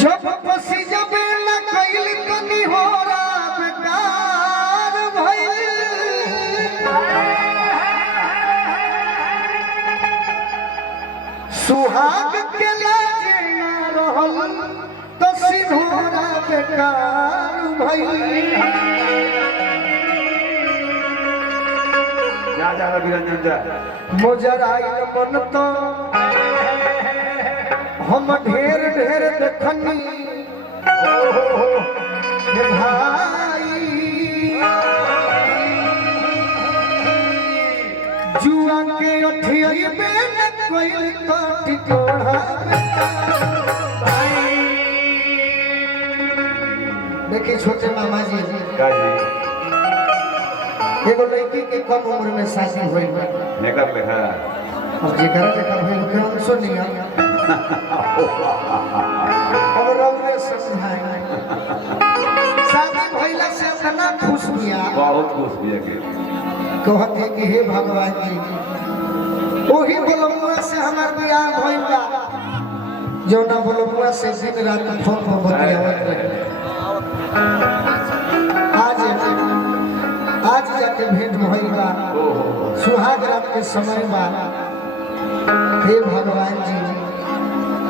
जब पसी जब न कइल कनी होरा बेकार भइल सुहाग के लाजे न रहल तो सिंहोरा बेकार भइल। जा रविरंजन जा मोजराइल मन तो हम ढेर ढेर देखनी हे भाई जुआ के अठियई में न कोई तो टिकोड़ा देखिए छोटे मामा जी एगो लड़की के कम उम्र में शादी हुई लेकर ले हां और जेकर लेकर हुई के हम सुनिया अब रौरे समझाए शादी भइला से इतना खुश बिया बहुत खुश बिया के कहते कि हे भगवान जी ओही बोलमुआ से हमार बियाह भइल बा जो ना बोलमुआ से दिन रात फोन पर बतियावत रहे आज जाके भेंट भइल बा सुहाग रात के समय बा। हे भगवान जी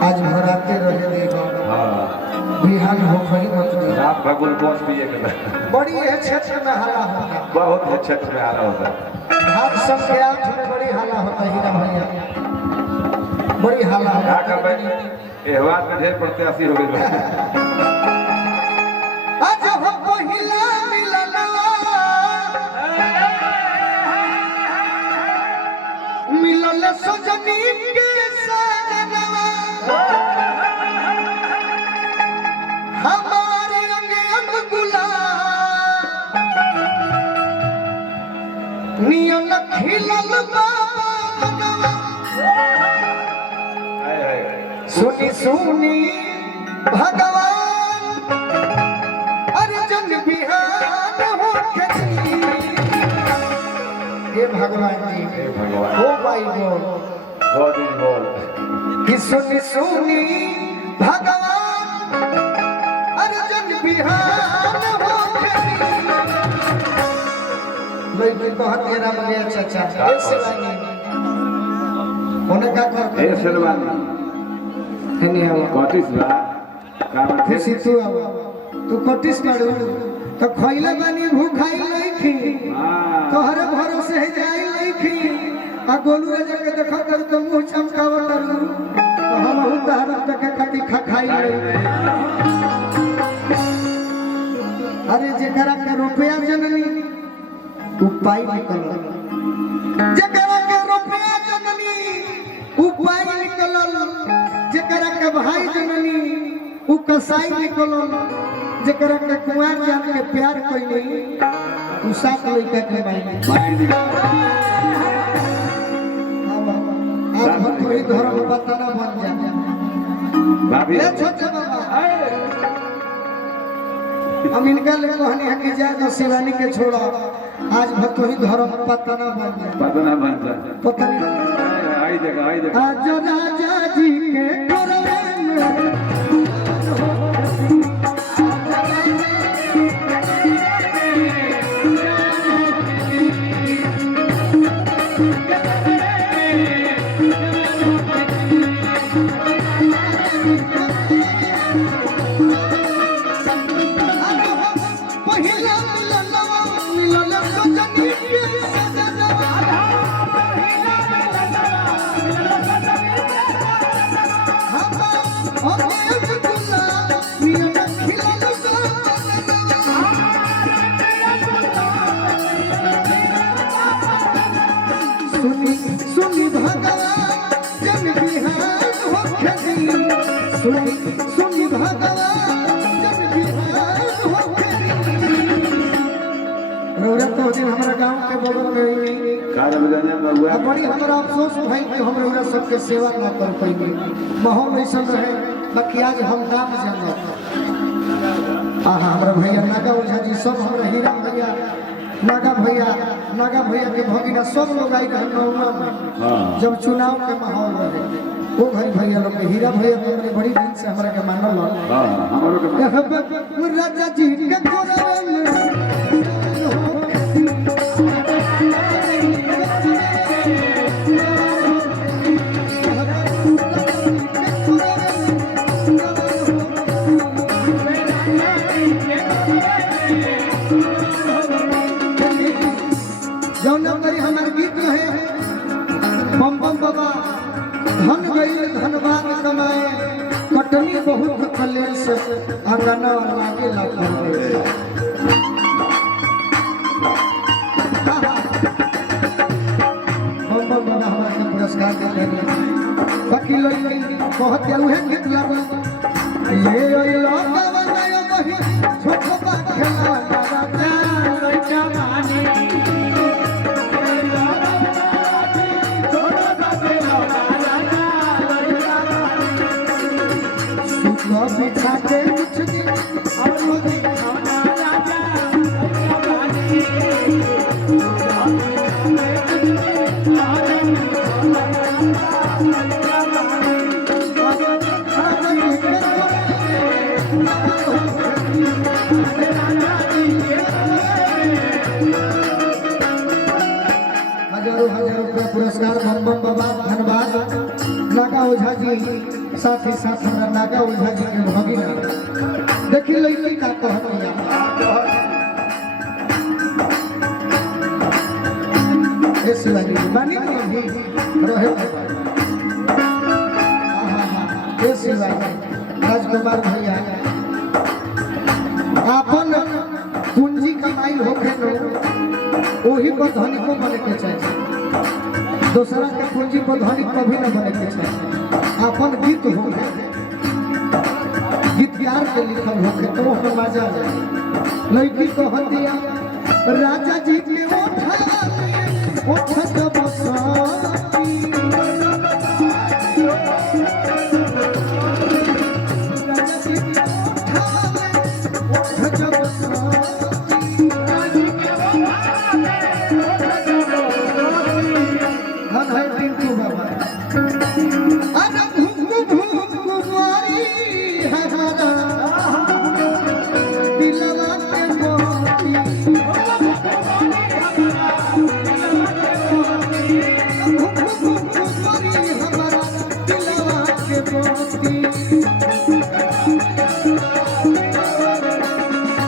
आज भराते रहे देगा बिहान हो गई मत दी आप भगवान कौन भी एक बड़ी है क्षेत्र में हाला होता बहुत है क्षेत्र में आ रहा होता हाथ सब के आठ में बड़ी हाला होता हीरा भैया बड़ी हाला होता क्या कर भाई एहवार में ढेर प्रत्याशी हो गए आज हो पहिला मिलल सजनी के सजनवा हमारे अंग अंग गुलाब नियन खिलल बाबनवा सुनी सुनी भगवान अर्जुन बिहान हो हे भगवान जी ओ भाई बोल कि सुनी सुनी भगवान अर्जुन बिहान हो मैं बहुत तेरा मगे चाचा एक सेवानी होने का कर ए शेरवानी नहीं आओ कोटिस बा का खुशी तू कोटिस मारू तो खइले बानी भूखाई नहीं खी तोहरे भरोसे है जाई नहीं खी आ गोलू राजा के देखो कर तो मुंह चमकावत रहू तो हम उदाहरण तक खाती खाई नहीं। अरे जेकरा के रुपया जननी उपाय निकल जेकरा के रुपया जननी उपाय निकल जेकरा के भाई जननी उ कसाई निकल जेकरा के कुंवार जान के प्यार कोई नहीं उसा लड़का के भाई अब कोई धर्म पता ना बन जा भाभी ए छोटे बाबा हम इनका ले कहनी है कि जा तो शिवानी के छोड़ा आज भतोही धर्म पता ना बन जा पता नहीं आई देखा आज राजा जी के घरवे में सुनी भगवान जन बिहान हो खेती सुनी भगवान जन बिहान हो खेती रौरा तो दिन हमारा गांव के बगल में का रविरंजन बबुआ बड़ी हमारा अफसोस भाई कि हम रौरा सबके सेवा न कर पाएंगे माहौल ऐसा रहे बाकी आज हम दाम जाना हमारा भैया नागा ओझा जी सब हमारा हीरा भैया नागा भैया के भगिना सब लोग आई रहे नौमा में जब चुनाव के माहौल रहे वो घर भैया लोग के हीरा भैया तो बड़ी दिन से हमारे के मानल राजा जी के कोरवे में जौनकरी हमार गीत है बम बम बाबा धन गई धनबाद कमाए कटनी बहुत कलेर से अंगना लागे लागे बम बम बाबा हमारे के पुरस्कार देते हैं बाकी लोग बहुत यार है गीत लागल ये ओई लोग बनायो वही छोटा खेला राजा लइका माने बिछाते कुछ दिन और वो दिखाना राजा हजारों हजार रुपया पुरस्कार बम बम बाबा धन्यवाद नागा ओझा जी साथ ही साथ हमारा नागा ओझा जी के भगिना देखी लड़की का कहतिया ए शिवाजी बानी भी रहे ए शिवाजी राजकुमार भैया अपन पूंजी कमाई होके वही पर धनिको बने के चाहिए दूसरा के पूंजी पर धनिक कभी न बने के चाहिए अपन गीत हो गीत प्यार के लिखल हो तो वो मजा आ जाए लड़की कहतिया राजा जी के ओठ जब साथी राजा जी के ओठ जब साथी धन है टिंकू बाबा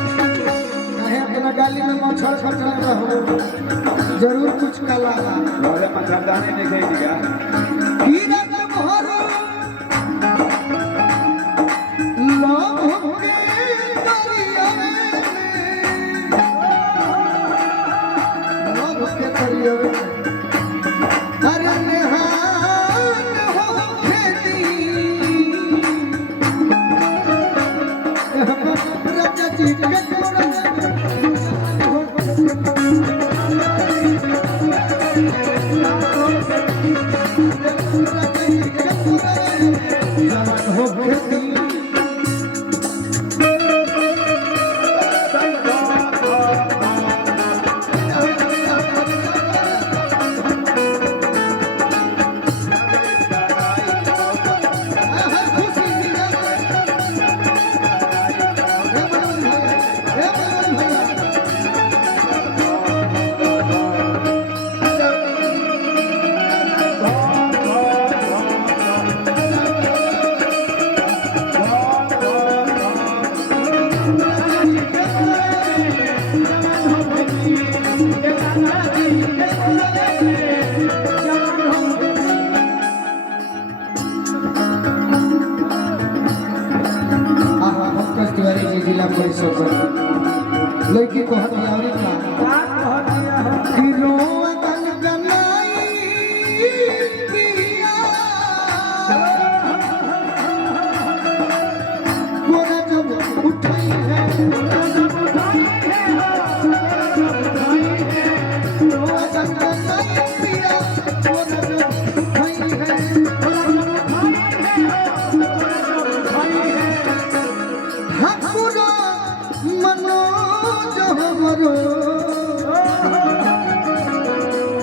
अरे गाली में मच्छर फटल रहो जरूर कुछ कला रोजे मच्छरदानी नहीं गई क्या हीरा के भरो लोभ के दरिया में लोभ के दरिया में अरे निहान हो खेती राजा जी के जिला परिषद लड़की को हथियारी का जब उठाई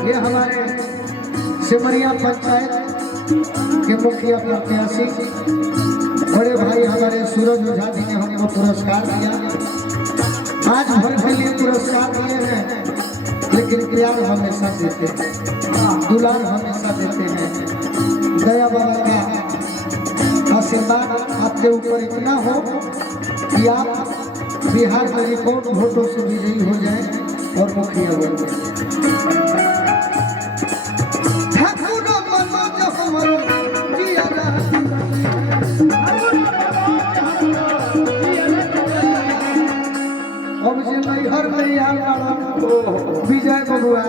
ये हमारे सिमरिया पंचायत के मुखिया प्रत्याशी बड़े भाई हमारे सूरज ओझा जी ने हमको पुरस्कार दिया। आज भर के लिए पुरस्कार दिए हैं, लेकिन प्यार हमेशा देते हैं, दुलार हमेशा देते हैं। दया बाबा का आशीर्वाद आपके ऊपर इतना हो कि आप बिहार में रिकॉर्ड वोटों से विजयी हो जाए और मुखिया बन जाए। विजय बबुआ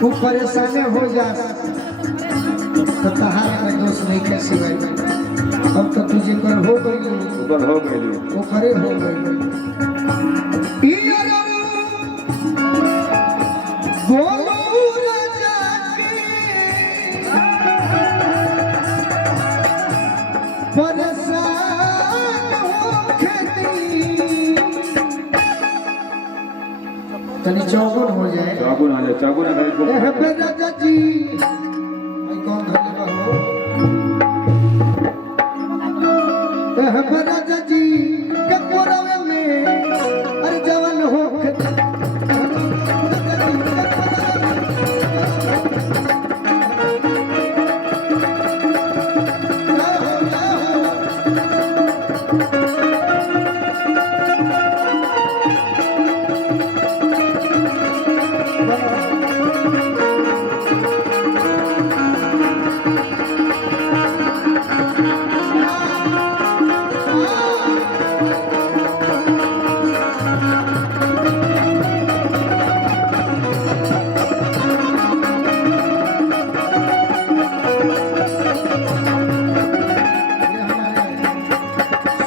तू परेशान हो जा तो तहार में दोष नहीं कैसे अब तो तुझे कर हो गई वो करे हो गई। तनी चौगुन हो जाए, चौगुन राजा जी कौन हो राजा जी के कोरवे में अरे जवान हो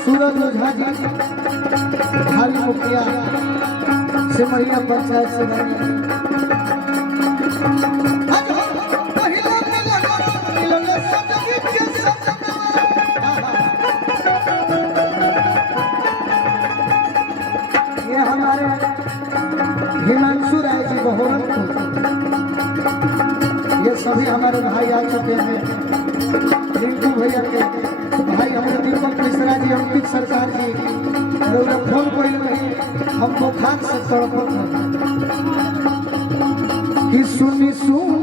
सूरज ओझा जी भारी मुखिया सिमरिया पंचायत से ये हमारे हिमांशु राय जी बहोरनपुर, ये सभी हमारे भाई आ चुके हैं। रिंकू भैया के भाई हमारे दीपक मिश्रा जी, अंकित सरकार जी फोन कोई नहीं हमको खाक से तड़प कि सुनी सुन